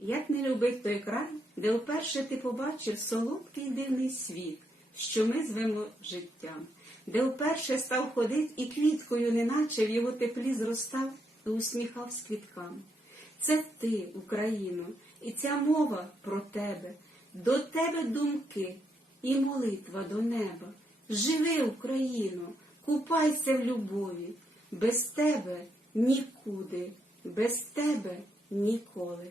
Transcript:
Як не любить той край, де вперше ти побачив солодкий дивний світ, що ми звемо життям, де вперше став ходить і квіткою, неначе в його теплі зростав і усміхавсь квіткам. Це ти, Україно, і ця мова про тебе, до тебе думки і молитва до неба. Живи, Україно, купайся в любові, без тебе нікуди, без тебе ніколи.